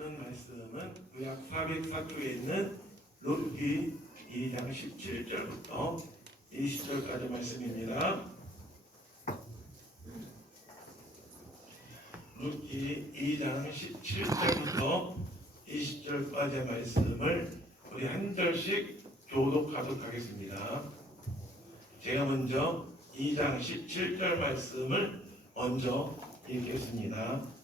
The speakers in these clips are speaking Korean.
보시는 말씀은 구약 404쪽에 있는 룻기 2장 17절부터 20절까지 말씀입니다. 룻기 2장 17절부터 20절까지의 말씀을 우리 한 절씩 교독하도록 하겠습니다. 제가 먼저 2장 17절 말씀을 먼저 읽겠습니다.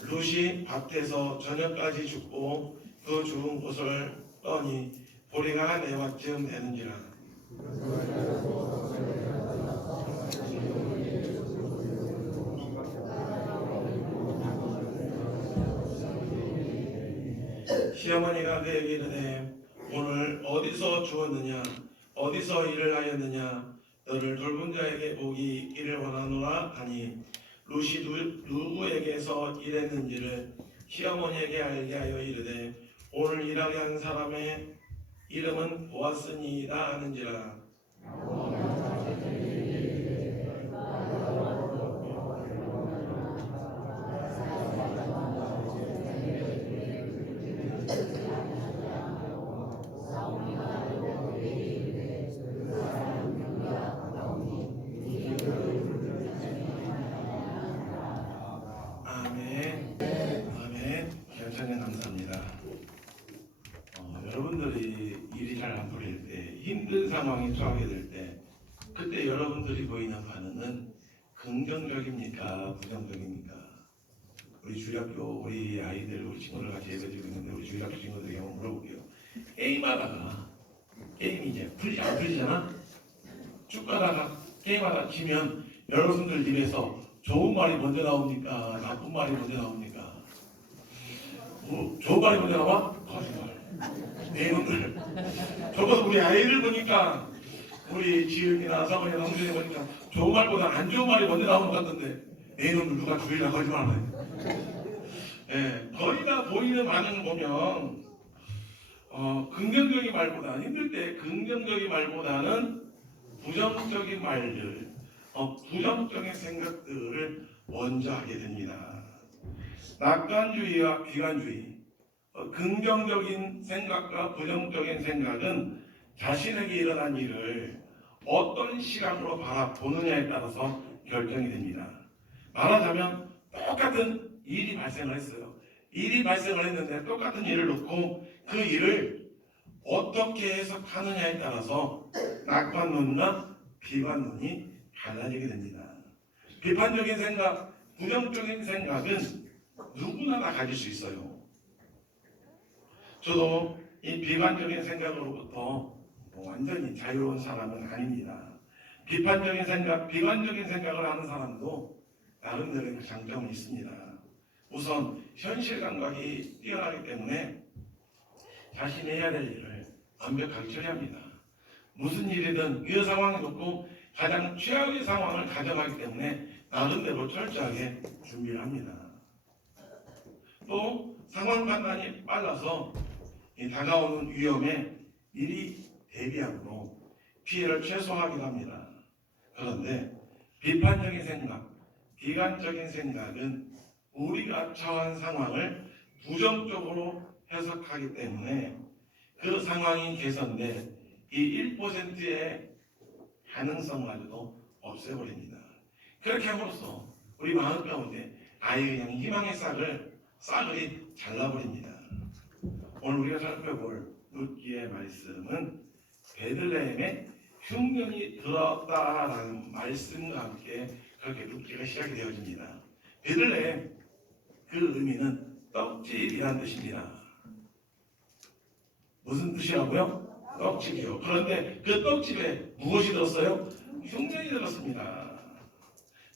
룻이 밭에서 저녁까지 죽고 그 죽은 곳을 떠니 보리가 내와쯤 되는지라. 시어머니가 그에게 이르되 오늘 어디서 주었느냐 어디서 일을 하였느냐 너를 돌본 자에게 복이 있기를 원하노라 하니 룻이 누구에게서 일했는지를 시어머니에게 알게 하여 이르되 오늘 일하게 한 사람의 이름은 보아스니이다 하는지라. 여러분들이 일이 잘 안 풀릴 때, 힘든 상황에 처하게 될 때, 그때 여러분들이 보이는 반응은 긍정적입니까? 부정적입니까? 우리 주일학교, 우리 아이들, 우리 친구들 같이 예배드리고 있는데 우리 주일학교 친구들에게 한번 물어볼게요. 게임하다가 게임이 이제 안 풀리잖아? 쭉 가다가 게임하다가 지면 여러분들 입에서 좋은 말이 먼저 나옵니까? 나쁜 말이 먼저 나옵니까? 좋은 말이 먼저 나와? 거짓말. 내 놈들. 적어도 우리 아이를 보니까 우리 지은이나 사모님이나 형제들 보니까 좋은 말보다 안 좋은 말이 먼저 나오는 것 같던데 내 놈들 누가 주일날 거짓말하네. 거의 다 보이는 반응을 보면 긍정적인 말보다 힘들 때 긍정적인 말보다는 부정적인 말들, 부정적인 생각들을 먼저 하게 됩니다. 낙관주의와 비관주의, 긍정적인 생각과 부정적인 생각은 자신에게 일어난 일을 어떤 시각으로 바라보느냐에 따라서 결정이 됩니다. 말하자면 똑같은 일이 발생을 했어요. 일이 발생을 했는데 똑같은 일을 놓고 그 일을 어떻게 해석하느냐에 따라서 낙관론과 비관론이 달라지게 됩니다. 비판적인 생각, 부정적인 생각은 누구나 다 가질 수 있어요. 저도 이 비관적인 생각으로부터 완전히 자유로운 사람은 아닙니다. 비판적인 생각, 비관적인 생각을 하는 사람도 나름대로의 장점이 있습니다. 우선 현실 감각이 뛰어나기 때문에 자신이 해야 될 일을 완벽하게 처리합니다. 무슨 일이든 그 상황에 놓고 가장 최악의 상황을 가져가기 때문에 나름대로 철저하게 준비를 합니다. 또 상황 판단이 빨라서 다가오는 위험에 미리 대비하고 피해를 최소화하기도 합니다. 그런데 비판적인 생각, 비관적인 생각은 우리가 처한 상황을 부정적으로 해석하기 때문에 그 상황이 개선돼 이 1%의 가능성마저도 없애버립니다. 그렇게 함으로써 우리 마음 가운데 아예 그냥 희망의 싹을 잘라버립니다. 오늘 우리가 살펴볼 룻기의 말씀은 베들레헴에 흉년이 들었다라는 말씀과 함께 그렇게 룻기가 시작이 되어집니다. 베들레헴 그 의미는 떡집이라는 뜻입니다. 무슨 뜻이라고요? 떡집이요. 그런데 그 떡집에 무엇이 들었어요? 흉년이 들었습니다.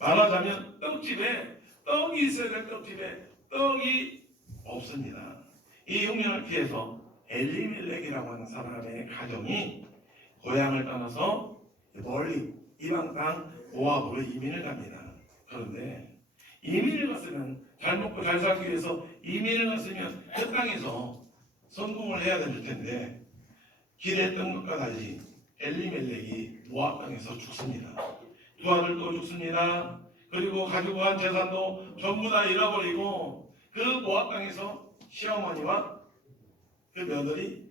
말하자면 떡집에 떡이 있어야 될 떡집에 떡이 없습니다. 이 흉년을 피해서 엘리멜렉이라고 하는 사람의 가정이 고향을 떠나서 멀리 이방 땅 모압으로 이민을 갑니다. 그런데 이민을 갔으면 잘 먹고 잘 살기 위해서 이민을 갔으면 그 땅에서 성공을 해야 될 텐데 기대했던 것과 달리 엘리멜렉이 모압 땅에서 죽습니다. 두 아들도 죽습니다. 그리고 가지고 간 재산도 전부 다 잃어버리고 그 모압 땅에서 시어머니와 그 며느리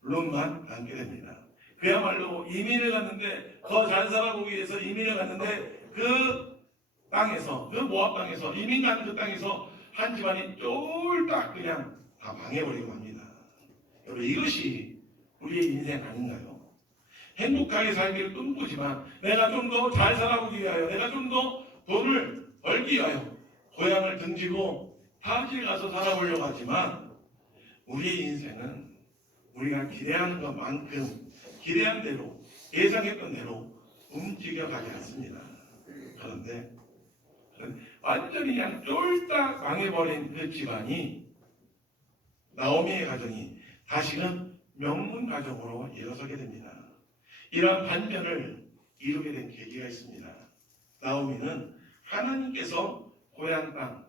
롯만 남게 됩니다. 그야말로 이민을 갔는데 더 잘 살아보기 위해서 이민을 갔는데 그 땅에서 그 모압 땅에서 이민 간 그 땅에서 한 집안이 쫄딱 그냥 다 망해버리고 맙니다. 여러분 이것이 우리의 인생 아닌가요? 행복하게 살기를 꿈꾸지만 내가 좀 더 잘 살아보기 위하여 내가 좀 더 돈을 벌기 위하여 고향을 등지고 타지에 가서 살아보려고 하지만 우리의 인생은 우리가 기대한 것만큼 기대한 대로 예상했던 대로 움직여가지 않습니다. 그런데 완전히 그냥 쫄딱 망해버린 그 집안이 나오미의 가정이 다시금 명문 가정으로 일어서게 됩니다. 이러한 반전을 이루게 된 계기가 있습니다. 나오미는 하나님께서 고향 땅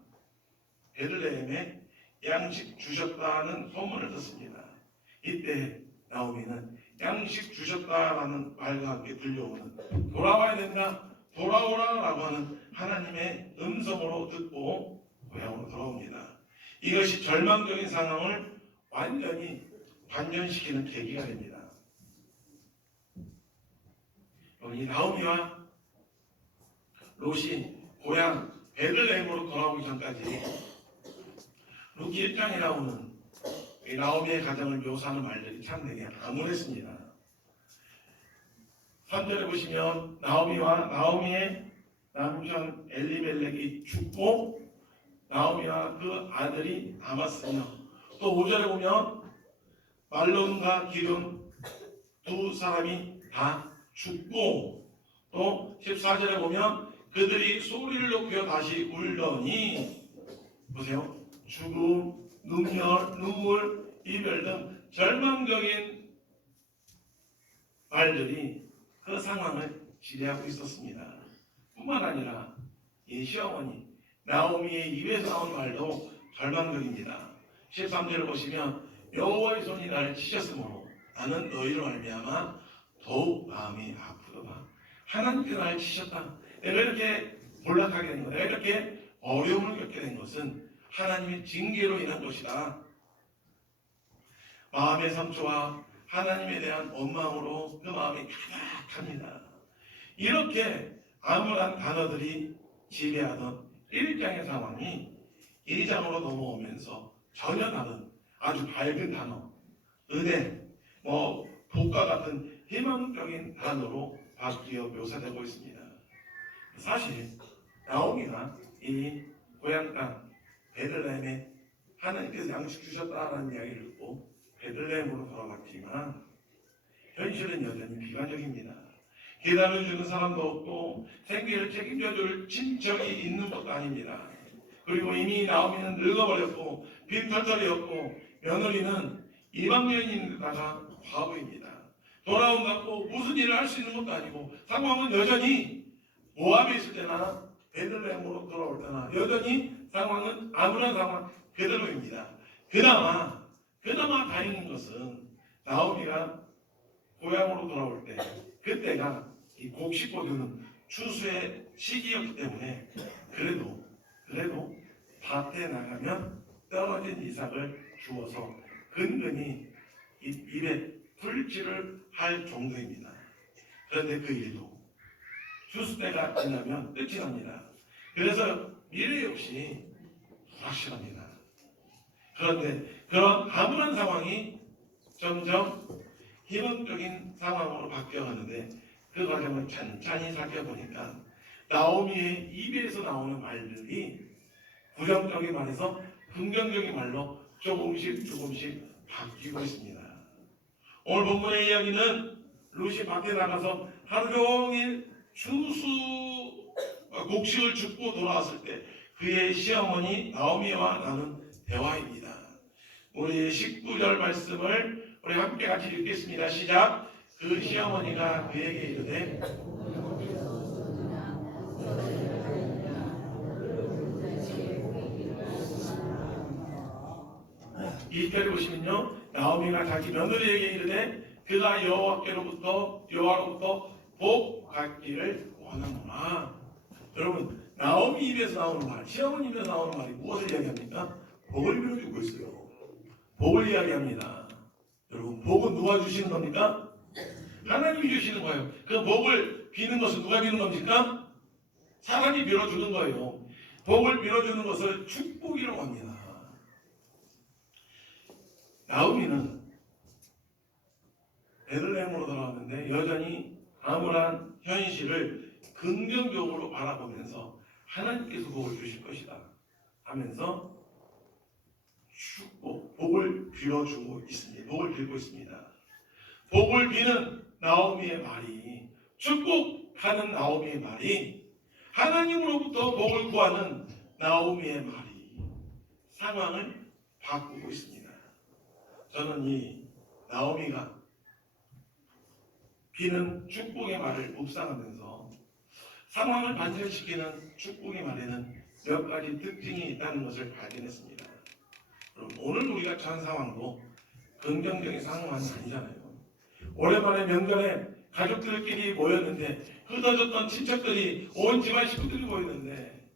베들레헴에 양식 주셨다는 소문을 듣습니다. 이때 나오미는 양식 주셨다라는 말과 함께 들려오는 돌아와야 된다, 돌아오라라고 하는 하나님의 음성으로 듣고 고향으로 돌아옵니다. 이것이 절망적인 상황을 완전히 반전시키는 계기가 됩니다. 이 나오미와 롯이 고향 베들레헴으로 돌아오기 전까지 루키 1장에 나오는 이 나오미의 가정을 묘사하는 말들이 참 되게 암울했습니다. 3절에 보시면 나오미와 나오미의 남편 엘리멜렉이 죽고 나오미와 그 아들이 남았으며, 또 5절에 보면 말론과 기름 두 사람이 다 죽고, 또 14절에 보면 그들이 소리를 높여 다시 울더니, 보세요, 죽음, 눈물, 이별 등 절망적인 말들이 그 상황을 지배하고 있었습니다. 뿐만 아니라 이 시어머니 나오미의 입에서 나온 말도 절망적입니다. 13절을 보시면 여호와의 손이 나를 치셨으므로 나는 너희로 말미암아 더욱 마음이 아프도다. 하나님께서 나를 치셨다. 내가 이렇게 몰락하게 된 것, 내가 이렇게 어려움을 겪게 된 것은 하나님의 징계로 인한 것이다. 마음의 상처와 하나님에 대한 원망으로 그 마음이 가득합니다. 이렇게 암울한 단어들이 지배하던 1장의 상황이 2장으로 넘어오면서 전혀 다른 아주 밝은 단어, 은혜, 복과 같은 희망적인 단어로 바뀌어 묘사되고 있습니다. 사실 나오미가 이 고향 땅 베들레헴에 하나님께서 양식 주셨다라는 이야기를 듣고 베들레헴으로 돌아갔지만 현실은 여전히 비관적입니다. 계단을 주는 사람도 없고 생계를 책임져줄 친척이 있는 것도 아닙니다. 그리고 이미 나오미는 늙어버렸고 빈털털이었고 며느리는 이방 여인인데다가 과부입니다. 돌아온다고 무슨 일을 할 수 있는 것도 아니고 상황은 여전히 모압에 있을 때나 베들레헴으로 돌아올 때나 여전히 상황은 암울한 상황 그대로입니다. 그나마 다행인 것은 나오미가 고향으로 돌아올 때 그때가 이 곡식 거두는 추수의 시기였기 때문에 그래도 밭에 나가면 떨어진 이삭을 주워서 근근히 입에 풀칠을 할 정도입니다. 그런데 그 일도 추수 때가 지나면 끝이 납니다. 그래서 미래 없이 불확실합니다. 그런데 그런 암울한 상황이 점점 희망적인 상황으로 바뀌어가는데 그 과정을 찬찬히 살펴보니까 나오미의 입에서 나오는 말들이 부정적인 말에서 긍정적인 말로 조금씩 바뀌고 있습니다. 오늘 본문의 이야기는 룻이 밭에 나가서 하루 종일 곡식을 줍고 돌아왔을 때 그의 시어머니 나오미와 나눈 대화입니다. 우리 19절 말씀을 우리 함께 같이 읽겠습니다. 시작. 그 시어머니가 그에게 이르되 이 절에 보시면요, 나오미가 자기 며느리에게 이르되 그가 여호와로부터 복 받기를 원하노라. 여러분, 나오미 입에서 나오는 말, 시어머니 입에서 나오는 말이 무엇을 이야기합니까? 복을 빌어주고 있어요. 복을 이야기합니다. 여러분, 복은 누가 주시는 겁니까? 하나님이 주시는 거예요. 그 복을 비는 것은 누가 비는 겁니까? 사람이 빌어주는 거예요. 복을 빌어주는 것을 축복이라고 합니다. 나오미는 베들레헴으로 돌아왔는데 여전히 암울한 현실을 긍정적으로 바라보면서 하나님께서 복을 주실 것이다 하면서 축복, 복을 빌어주고 있습니다. 복을 빌고 있습니다. 복을 비는 나오미의 말이, 축복하는 나오미의 말이, 하나님으로부터 복을 구하는 나오미의 말이 상황을 바꾸고 있습니다. 저는 이 나오미가 비는 축복의 말을 묵상하면서 상황을 반전시키는 축복의 말에는 몇 가지 특징이 있다는 것을 발견했습니다. 그럼 오늘 우리가 처한 상황도 긍정적인 상황은 아니잖아요. 오랜만에 명절에 가족들끼리 모였는데 흩어졌던 친척들이 온 집안 식구들이 모였는데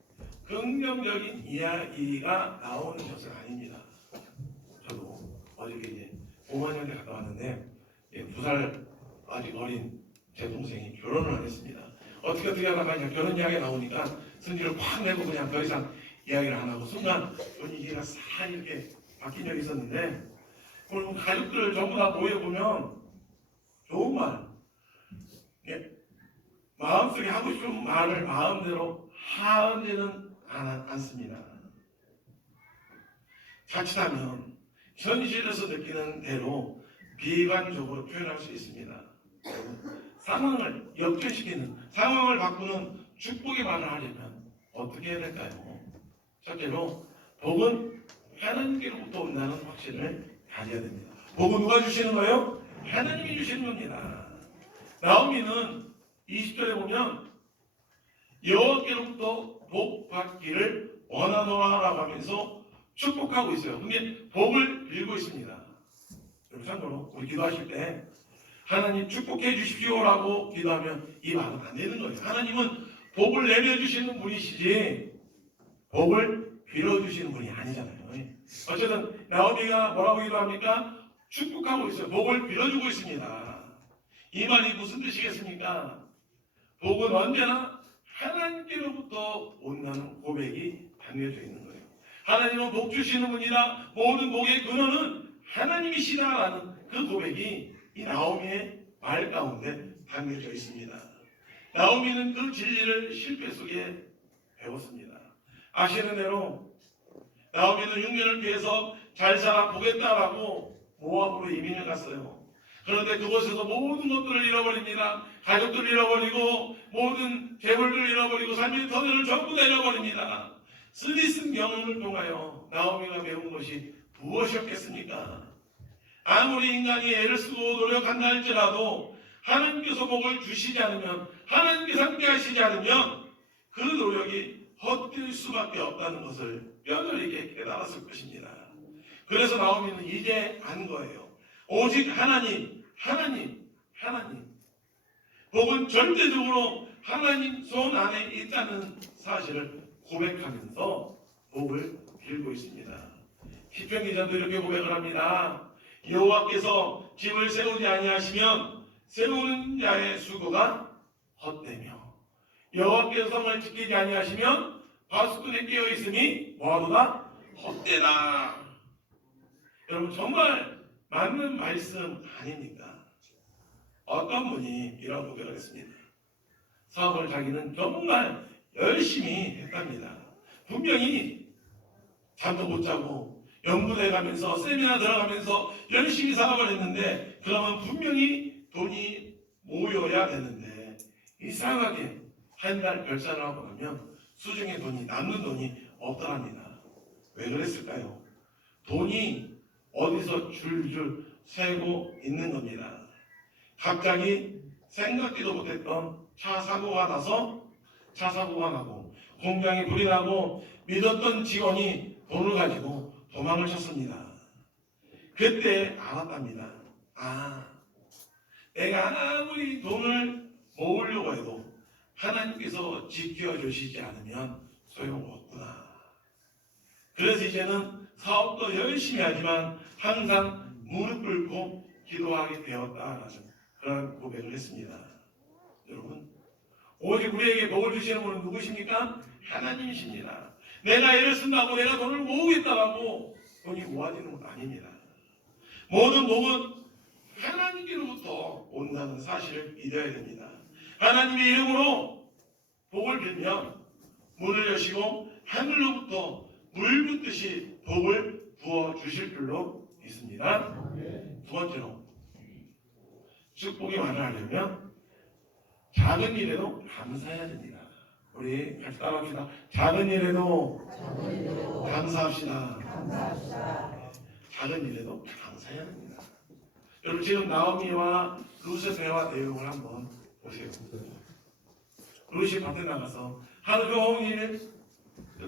긍정적인 이야기가 나오는 것은 아닙니다. 저도 어저께 이제 부모님한테 갔다 왔는데 2살 아직 어린 제 동생이 결혼을 안 했습니다. 어떻게 하다가 그냥 결혼 이야기가 나오니까 승질을 확 내고 그냥 더 이상 이야기를 안 하고 순간 분위기가 싹 이렇게 바뀐 적이 있었는데 오늘 가족들 전부 다 모여보면 좋은 말, 마음속에 하고 싶은 말을 마음대로 하지는 않습니다. 자칫하면 현실에서 느끼는 대로 비관적으로 표현할 수 있습니다. 상황을 역전시키는, 상황을 바꾸는 축복의 말을 하려면 어떻게 해야 될까요? 첫째로 복은 하나님께로부터 온다는 확신을 가져야 됩니다. 복은 누가 주시는 거예요? 하나님이 주시는 겁니다. 나오미는 20절에 보면 여호와께로부터 복 받기를 원하노라라고 하면서 축복하고 있어요. 근데 복을 빌고 있습니다. 여러분 참고로 우리 기도하실 때 하나님 축복해 주십시오라고 기도하면 이 말은 안 되는 거예요. 하나님은 복을 내려주시는 분이시지 복을 빌어주시는 분이 아니잖아요. 어쨌든 나오미가 뭐라고 기도합니까? 축복하고 있어요. 복을 빌어주고 있습니다. 이 말이 무슨 뜻이겠습니까? 복은 언제나 하나님께로부터 온다는 고백이 담겨져 있는 거예요. 하나님은 복 주시는 분이다. 모든 복의 근원은 하나님이시다라는 그 고백이 이 나오미의 말 가운데 담겨져 있습니다. 나오미는 그 진리를 실패 속에 배웠습니다. 아시는 대로 나오미는 6년을 피해서 잘 살아보겠다라고 모압으로 이민을 갔어요. 그런데 그곳에서 모든 것들을 잃어버립니다. 가족들을 잃어버리고 모든 재물들을 잃어버리고 삶의 터전을 전부 다 잃어버립니다. 쓰디쓴 경험을 통하여 나오미가 배운 것이 무엇이었겠습니까? 아무리 인간이 애를 쓰고 노력한다 할지라도 하나님께서 복을 주시지 않으면, 하나님께서 함께 하시지 않으면 그 노력이 헛될 수밖에 없다는 것을 뼈저리게 깨달았을 것입니다. 그래서 나오미는 이제 안 거예요. 오직 하나님. 복은 절대적으로 하나님 손 안에 있다는 사실을 고백하면서 복을 빌고 있습니다. 시편 기자도 이렇게 고백을 합니다. 여호와께서 집을 세우지 아니하시면 세우는 자의 수고가 헛되며 여호와께서 성을 지키지 아니하시면 바수꾼에 깨어 있음이 뭐하도다? 헛되다. 여러분 정말 맞는 말씀 아닙니까? 어떤 분이 이런 고백을 했습니다. 사업을 자기는 정말 열심히 했답니다. 분명히 잠도 못 자고 연구대 가면서 세미나 들어가면서 열심히 사업을 했는데 그러면 분명히 돈이 모여야 되는데 이상하게 한 달 결산을 하고 나면 수중에 남는 돈이 없더랍니다. 왜 그랬을까요? 돈이 어디서 줄줄 새고 있는 겁니다. 갑자기 생각지도 못했던 차 사고가 나서 차 사고가 나고 공장에 불이 나고 믿었던 직원이 돈을 가지고 도망을 쳤습니다. 그때 알았답니다. 내가 아무리 돈을 모으려고 해도 하나님께서 지켜주시지 않으면 소용없구나. 그래서 이제는 사업도 열심히 하지만 항상 무릎 꿇고 기도하게 되었다라는 그런 고백을 했습니다. 여러분, 오직 우리에게 복을 주시는 분은 누구십니까? 하나님이십니다. 내가 애를 쓴다고 내가 돈을 모으겠다고 돈이 모아지는 건 아닙니다. 모든 복은 하나님께로부터 온다는 사실을 믿어야 됩니다. 하나님의 이름으로 복을 빌면 문을 여시고 하늘로부터 물 붓듯이 복을 부어 주실 줄로 믿습니다. 두 번째로, 축복이 많아지려면 작은 일에도 감사해야 됩니다. 우리 같이 따라합시다. 작은 일에도 감사합시다. 작은 일에도 감사해야 됩니다. 여러분, 지금 나오미와 룻의 대화 내용을 한번 보세요. 룻이 밭에 나가서 하루 종일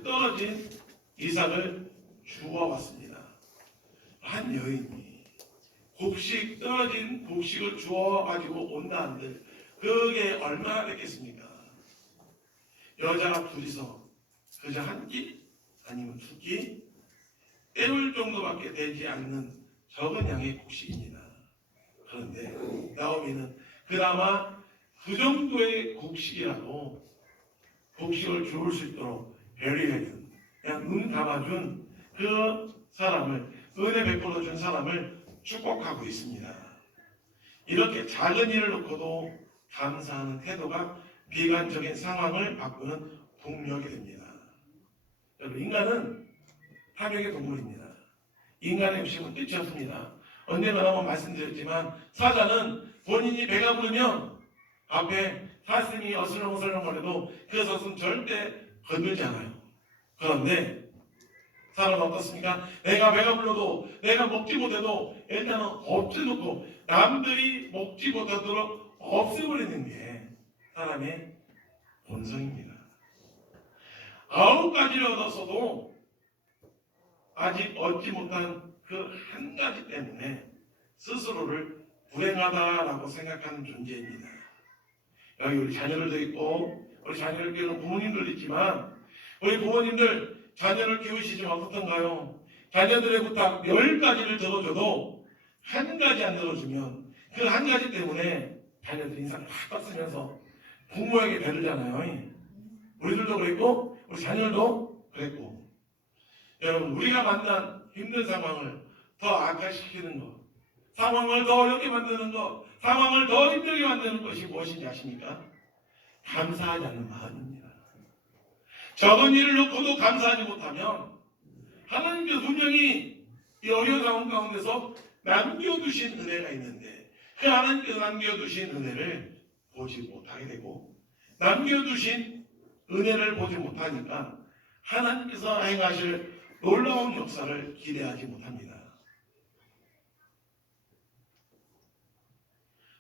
떨어진 이삭을 주워왔습니다. 한 여인이 떨어진 곡식을 주워가지고 온다 한들 그게 얼마나 됐겠습니까? 여자 둘이서 그저 한 끼 아니면 두 끼 때울 정도밖에 되지 않는 적은 양의 곡식입니다. 그런데 나오미는 그나마 그 정도의 곡식이라도 곡식을 주울 수 있도록 배려해준, 그냥 눈 감아준 그 사람을, 은혜 베풀어 준 사람을 축복하고 있습니다. 이렇게 작은 일을 놓고도 감사하는 태도가 비관적인 상황을 바꾸는 동력이 됩니다. 여러분, 인간은 탐욕의 동물입니다. 인간의 욕심은 끝이 없습니다. 언젠가 한번 말씀드렸지만 사자는 본인이 배가 부르면 앞에 사슴이 어슬렁어슬렁 거려도 그 사슴 절대 건들지 않아요. 그런데 사람은 어떻습니까? 내가 배가 불러도 내가 먹지 못해도 일단은 없애놓고 남들이 먹지 못하도록 없애버리는 게 사람의 본성입니다. 9가지를 얻었어도 아직 얻지 못한 그 한 가지 때문에 스스로를 불행하다라고 생각하는 존재입니다. 여기 우리 자녀들도 있고 우리 자녀를 키우는 부모님들도 있지만 우리 부모님들 자녀를 키우시지만 어떻던가요? 자녀들의 부탁 10가지를 들어줘도 한 가지 안 들어주면 그 한 가지 때문에 자녀들 인상 팍 쓰면서 부모에게 배르잖아요. 우리들도 그랬고 우리 자녀들도 그랬고. 여러분, 우리가 만난 힘든 상황을 더 악화시키는 것, 상황을 더 어렵게 만드는 것, 상황을 더 힘들게 만드는 것이 무엇인지 아십니까? 감사하지 않는 마음입니다. 적은 일을 놓고도 감사하지 못하면 하나님께서 분명히 이 어려운 상황 가운데서 남겨두신 은혜가 있는데 그 하나님께서 남겨두신 은혜를 보지 못하게 되고 남겨두신 은혜를 보지 못하니까 하나님께서 행하실 놀라운 역사를 기대하지 못합니다.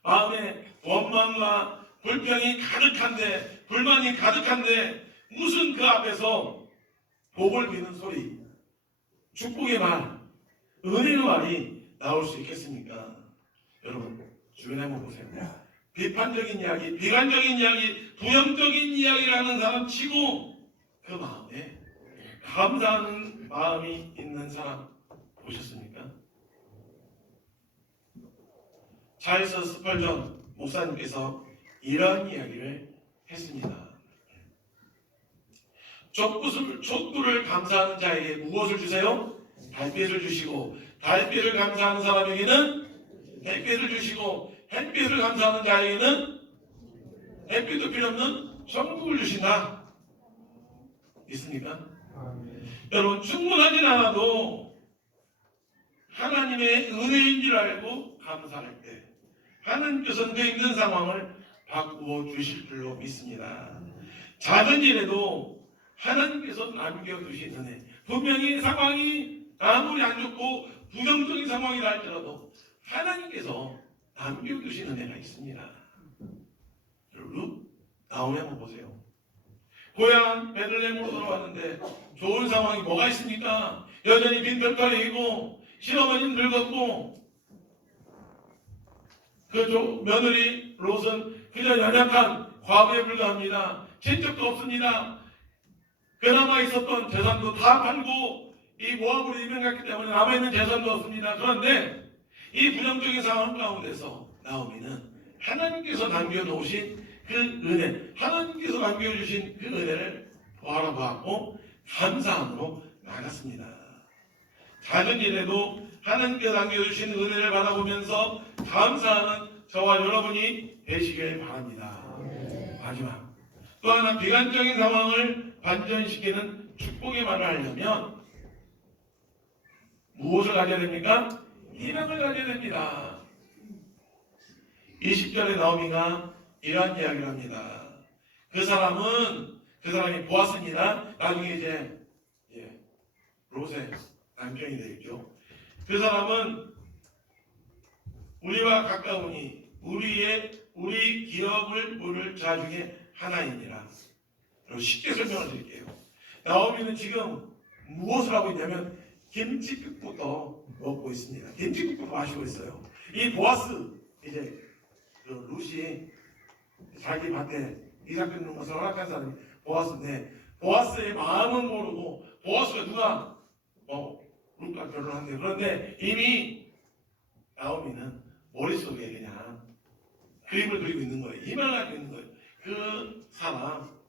마음에 원망과 불평이 가득한데, 불만이 가득한데 무슨 그 앞에서 복을 비는 소리, 축복의 말, 은혜의 말이 나올 수 있겠습니까? 여러분, 주변에 한번 보세요. 비판적인 이야기, 비관적인 이야기, 부정적인 이야기를 하는 사람 치고 그 마음에 감사하는 마음이 있는 사람 보셨습니까? 찰스 스펄전 목사님께서 이런 이야기를 했습니다. 촛불을 감사하는 자에게 무엇을 주세요? 달빛을 주시고, 달빛을 감사하는 사람에게는 햇빛을 주시고, 햇빛을 감사하는 자에게는 햇빛도 필요 없는 천국을 주신다. 있습니까? 여러분, 충분하진 않아도 하나님의 은혜인 줄 알고 감사할 때 하나님께서는 그 힘든 상황을 바꾸어 주실 줄로 믿습니다. 작은 일에도 하나님께서 남겨두신 은혜, 분명히 상황이 아무리 안 좋고 부정적인 상황이라 할지라도 하나님께서 남겨두신 은혜가 있습니다. 여러분, 나오미 한번 보세요. 고향 베들레헴으로 돌아왔는데 좋은 상황이 뭐가 있습니까? 여전히 빈털터리이고 시어머니는 늙었고 그 며느리 롯은 그저 연약한 과부에 불과합니다. 친척도 없습니다. 그나마 있었던 재산도 다 팔고 이 모함으로 이명했기 때문에 남아있는 재산도 없습니다. 그런데 이 부정적인 상황 가운데서 나오미는 하나님께서 남겨놓으신 그 은혜, 하나님께서 남겨주신 그 은혜를 바라보았고 감사함으로 나갔습니다. 작은 일에도 하나님께서 남겨주신 은혜를 바라보면서 감사하는 저와 여러분이 되시길 바랍니다. 마지막 또 하나 비관적인 상황을 반전시키는 축복의 말을 하려면 무엇을 가져야 됩니까? 희망을 가져야 됩니다. 20절에 나오미가 이러한 이야기를 합니다. 그 사람이 보았습니다. 나중에 이제 롯의 남편이 되겠죠. 그 사람은 우리와 가까우니 우리 기업을 물을 자 중에 하나이니라. 쉽게 설명을 드릴게요. 나오미는 지금 무엇을 하고 있냐면 김치국부터 먹고 있습니다. 김치국부터 마시고 있어요. 이 보아스 이제 그 룻이 자기 밭에 이삭 끊는 것을 허락한 사람이 보아스인데 보아스의 마음은 모르고 보아스가 누가 룻과 결혼한대. 그런데 이미 나오미는 머릿속에 그냥 그림을 그리고 있는 거예요. 희망을 가지고 있는 거예요. 그 사람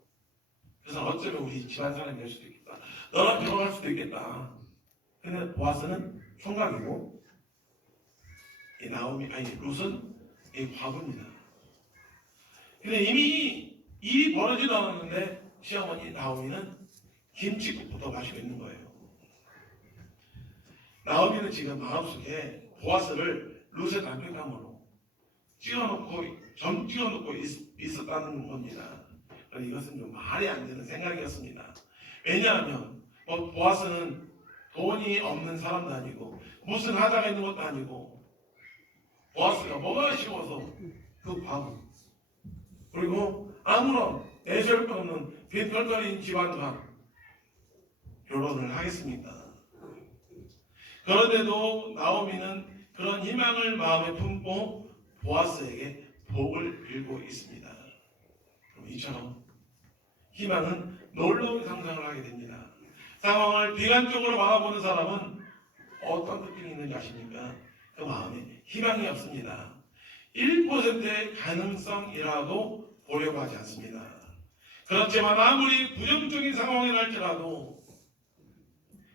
어쩌면 우리 집안 사람이 될 수도 있겠다. 너랑 결혼할 수도 있겠다. 근데 보아스는 총각이고 이 룻은 이 과부입니다. 근데 이미 일이 벌어지도 않았는데 시어머니 나오미는 김치국부터 마시고 있는 거예요. 나오미는 지금 마음속에 보아스를 룻의 남편감으로 점 찍어놓고 있었다는 겁니다. 이것은 좀 말이 안 되는 생각이었습니다. 왜냐하면 보아스는 돈이 없는 사람도 아니고 무슨 하자가 있는 것도 아니고 보아스가 뭐가 쉬워서 그 과부 그리고 아무런 내세울도 없는 빈털터리인 집안과 결혼을 하겠습니까? 그런데도 나오미는 그런 희망을 마음에 품고 보아스에게 복을 빌고 있습니다. 그럼 이처럼 희망은 놀라운 상상을 하게 됩니다. 상황을 비관적으로 바라보는 사람은 어떤 느낌이 있는지 아십니까? 그 마음에 희망이 없습니다. 1%의 가능성이라도 보려고 하지 않습니다. 그렇지만 아무리 부정적인 상황이 날지라도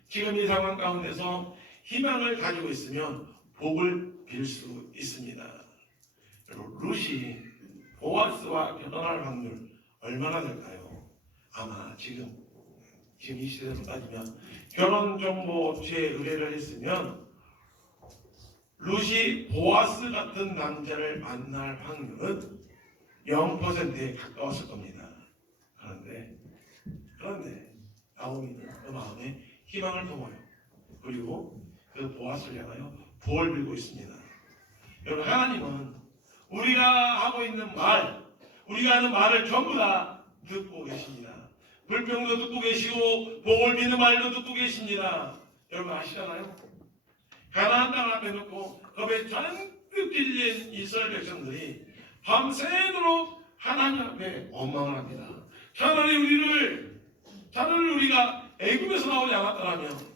지금 이 상황 가운데서 희망을 가지고 있으면 복을 빌 수 있습니다. 룻이 보아스와 결혼할 확률 얼마나 될까요? 아마 지금 이 시대로 따지면 결혼정보업체에 의뢰를 했으면 룻이 보아스 같은 남자를 만날 확률은 0%에 가까웠을 겁니다. 그런데 나오미는 그 마음에 희망을 품어요. 그리고 그 보아스를 향하여 복을 빌고 있습니다. 여러분, 하나님은 우리가 하고 있는 우리가 하는 말을 전부 다 듣고 계십니다. 불평도 듣고 계시고 복을 비는 말도 듣고 계십니다. 여러분 아시잖아요? 가나안 땅 앞에 놓고 겁에 잔뜩 질린 이스라엘 백성들이 밤새도록 하나님 앞에 원망을 합니다. 차라리 우리가 애굽에서 나오지 않았더라면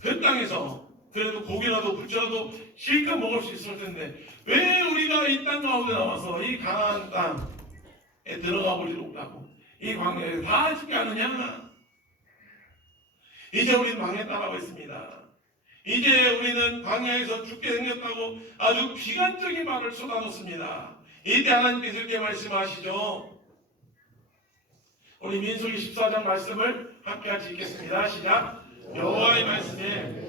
그 땅에서 그래도 고기라도 부추라도 실컷 먹을 수 있을 텐데 왜 우리가 이 땅 가운데 나와서 이 가나안 땅에 들어가 보지 못하고 이 광야에 다 죽게 하느냐? 이제 우리는 망했다라고 했습니다. 이제 우리는 광야에서 죽게 생겼다고 아주 비관적인 말을 쏟아놓습니다. 이때 하나님께서 이렇게 말씀하시죠. 우리 민수기 14장 말씀을 함께 같이 읽겠습니다. 시작. 여호와의 말씀에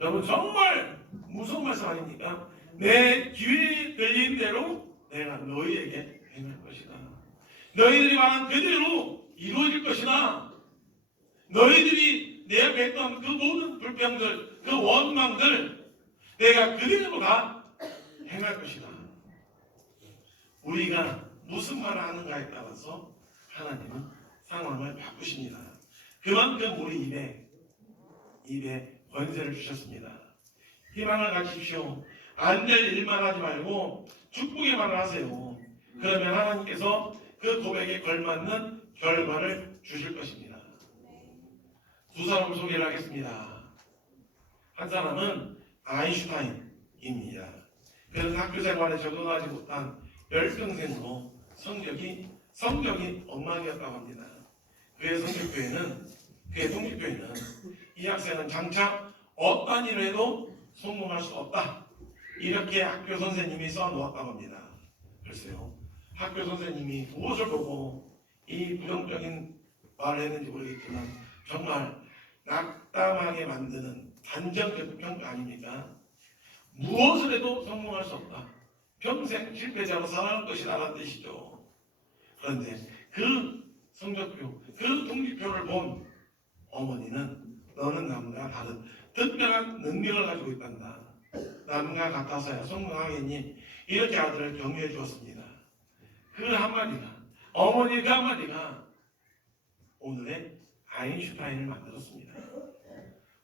여러분 정말 무서운 말씀 아닙니까? 내 귀에 들린 대로 내가 너희에게 행할 것이다. 너희들이 말한 그대로 이루어질 것이다. 너희들이 내 앞에 했던 그 모든 불평들, 그 원망들 내가 그대로 다 행할 것이다. 우리가 무슨 말을 하는가에 따라서 하나님은 상황을 바꾸십니다. 그만큼 우리 입에 권세를 주셨습니다. 희망을 가지십시오. 안 될 일만 하지 말고 축복의 말을 하세요. 그러면 하나님께서 그 고백에 걸맞는 결과를 주실 것입니다. 두 사람을 소개를 하겠습니다. 한 사람은 아인슈타인입니다. 그는 학교 생활에 적응하지 못한 열등생으로 성적이 엉망이었다고 합니다. 그의 동기표에는 이 학생은 장차 어떠한 일을 해도 성공할 수 없다, 이렇게 학교 선생님이 써놓았다고 합니다. 글쎄요, 학교 선생님이 무엇을 보고 이 부정적인 말을 했는지 모르겠지만 정말 낙담하게 만드는 단정적 평가 아닙니까? 무엇을 해도 성공할 수 없다, 평생 실패자로 살아갈 것이라는 뜻이죠. 그런데 그 성적표, 그 동기표를 본 어머니는 너는 남과 다른 특별한 능력을 가지고 있단다, 남과 같아서야 성공하겠니, 이렇게 아들을 격려해 주었습니다. 그 한마디가, 어머니의 그 한마디가 오늘의 아인슈타인을 만들었습니다.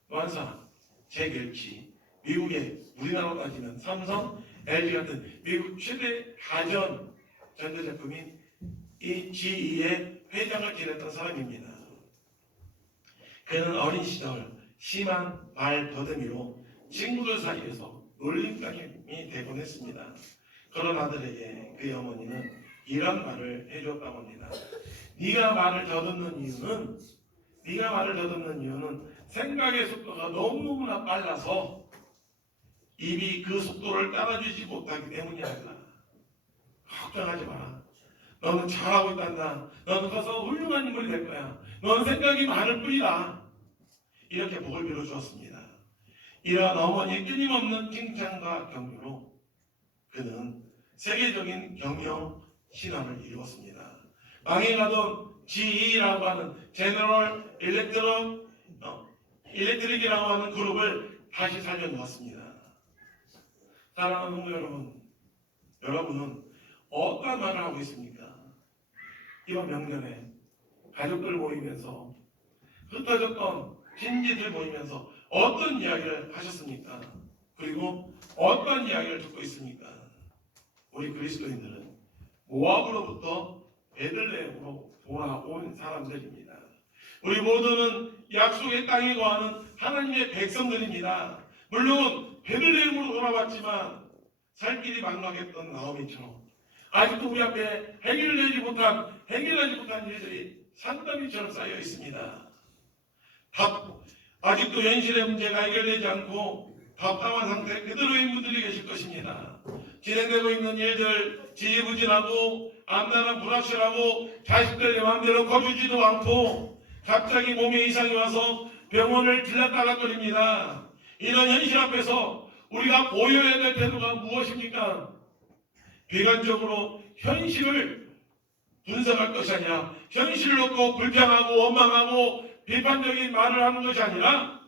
또 한 사람, 잭 웰치, 미국의 우리나라로 따지면 삼성, LG 같은 미국 최대 가전 전자제품인 이 GE의 회장을 지냈던 사람입니다. 그는 어린 시절 심한 말 더듬이로 친구들 사이에서 놀림감이 되곤 했습니다. 그런 아들에게 그의 어머니는 이런 말을 해줬다고 합니다. 네가 말을 더듬는 이유는 생각의 속도가 너무나 빨라서 입이 그 속도를 따라주지 못하기 때문이란다. 걱정하지 마라. 너는 잘하고 있단다. 너는 커서 훌륭한 인물이 될 거야. 너는 생각이 많을 뿐이다. 이렇게 복을 빌어주었습니다. 이러한 어머니의 끊임없는 칭찬과 격려로 그는 세계적인 경영 신화를 이루었습니다. 망해가던 GE라고 하는 제너럴 일렉트릭이라고 하는 그룹을 다시 살려놓았습니다. 사랑하는 성도 여러분, 여러분은 어떤 말을 하고 있습니까? 이번 명절에 가족들 모이면서 흩어졌던 친지들 모이면서 어떤 이야기를 하셨습니까? 그리고 어떤 이야기를 듣고 있습니까? 우리 그리스도인들은 모압으로부터 베들레헴으로 돌아온 사람들입니다. 우리 모두는 약속의 땅에 거하는 하나님의 백성들입니다. 물론 베들레헴으로 돌아왔지만 살 길이 막막했던 나오미처럼 아직도 우리 앞에 해결하지 못한 일들이 산더미처럼 쌓여 있습니다. 아직도 현실의 문제가 해결되지 않고 답답한 상태 그대로인 분들이 계실 것입니다. 진행되고 있는 일들 지지부진하고 암담한 불확실하고 자식들 내 마음대로 커주지도 않고 갑자기 몸에 이상이 와서 병원을 들락달락거립니다. 이런 현실 앞에서 우리가 보여야 될 태도가 무엇입니까? 비관적으로 현실을 분석할 것이 아니라 현실을 놓고 불평하고 원망하고 비판적인 말을 하는 것이 아니라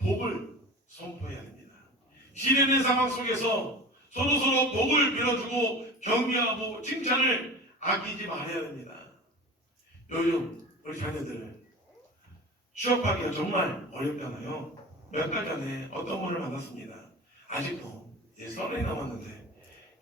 복을 선포해야 됩니다. 시련의 상황 속에서 서로서로 복을 빌어주고 격려하고 칭찬을 아끼지 말아야 됩니다. 요즘 우리 자녀들 취업하기가 정말 어렵잖아요. 몇 달 전에 어떤 분을 만났습니다. 아직도 이제 30이 남았는데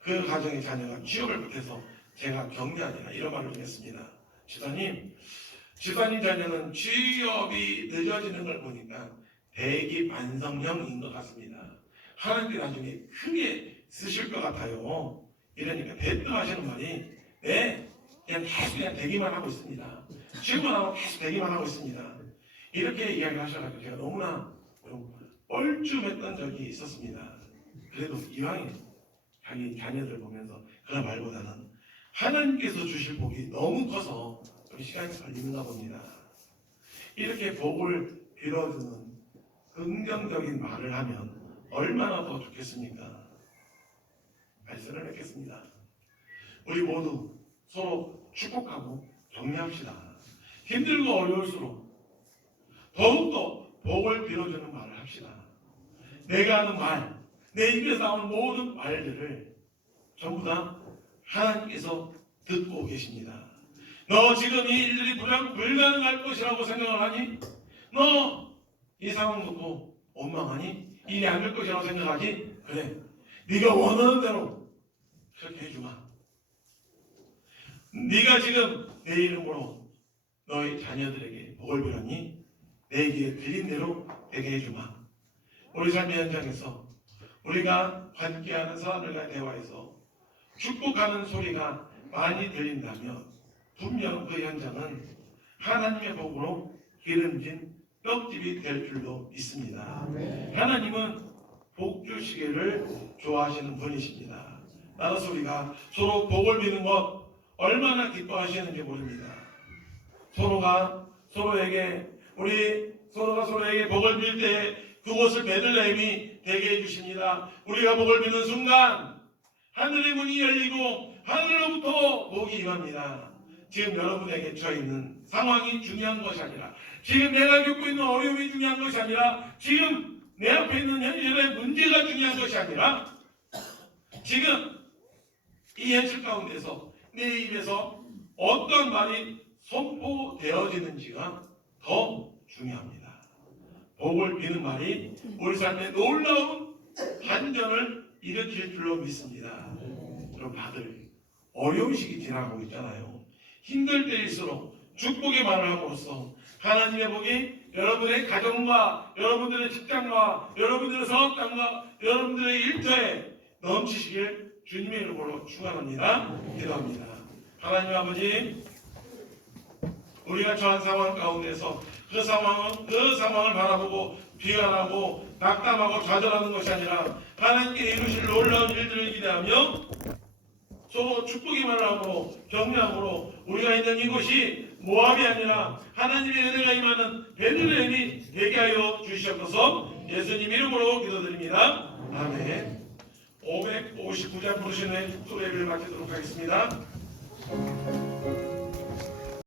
그 가정의 자녀가 취업을 못해서 제가 격려하니라 이런 말을 했습니다. 집사님 자녀는 취업이 늦어지는 걸 보니까 대기반성형인 것 같습니다. 하나님께 나중에 크게 쓰실 것 같아요. 이러니까 대뜸 하시는 말이 그냥 계속 대기만 하고 있습니다. 취업만 하고 계속 대기만 하고 있습니다. 이렇게 이야기를 하셔가지고 제가 너무나 좀 뻘쭘했던 적이 있었습니다. 그래도 이왕에 자기 자녀들 보면서 그런 말보다는 하나님께서 주실 복이 너무 커서 좀 시간이 걸리는가 봅니다. 이렇게 복을 빌어주는 긍정적인 말을 하면 얼마나 더 좋겠습니까? 말씀을 맺겠습니다. 우리 모두 서로 축복하고 격려합시다. 힘들고 어려울수록 더욱더 복을 빌어주는 말을 합시다. 내가 하는 말, 내 입에서 나오는 모든 말들을 전부 다 하나님께서 듣고 계십니다. 너 지금 이 일들이 불가능할 것이라고 생각을 하니? 너 이 상황 놓고 원망하니? 일이 안 될 것이라고 생각하지? 그래, 네가 원하는 대로 그렇게 해주마. 네가 지금 내 이름으로 너희 자녀들에게 복을 빌었니? 내게 드린 대로 되게 해주마. 우리 삶의 현장에서 우리가 함께하는 사람들과 대화에서 축복하는 소리가 많이 들린다면 분명 그 현장은 하나님의 복으로 기름진 떡집이 될 줄로 믿습니다. 하나님은 복 주시기를 좋아하시는 분이십니다. 따라서 우리가 서로 복을 비는 것 얼마나 기뻐하시는지 모릅니다. 서로가 서로에게 복을 빌 때 그곳을 베들레헴이 되게 해주십니다. 우리가 복을 비는 순간 하늘의 문이 열리고 하늘로부터 복이 임합니다. 지금 여러분에게 처해 있는 상황이 중요한 것이 아니라, 지금 내가 겪고 있는 어려움이 중요한 것이 아니라, 지금 내 앞에 있는 현실의 문제가 중요한 것이 아니라, 지금 이 현실 가운데서 내 입에서 어떤 말이 선포되어지는지가 더 중요합니다. 복을 비는 말이 우리 삶에 놀라운 반전을 일으킬 줄로 믿습니다. 여러분, 다들 어려운 시기 지나가고 있잖아요. 힘들 때일수록 축복의 말을 함으로써 하나님의 복이 여러분의 가정과 여러분들의 직장과 여러분들의 사업장과 여러분들의 일터에 넘치시길 주님의 이름으로 축원합니다. 기도합니다. 하나님 아버지, 우리가 처한 상황 가운데서 그 상황을 바라보고 비관하고 낙담하고 좌절하는 것이 아니라 하나님께 이루실 놀라운 일들을 기대하며 서로 축복의 말을 하고 격려함으로 우리가 있는 이곳이 모압이 아니라 하나님의 은혜가 임하는 베들레헴이 되게 하여 주시옵소서. 예수님 이름으로 기도드립니다. 아멘. 559장 부르시는 예배를 마치도록 하겠습니다.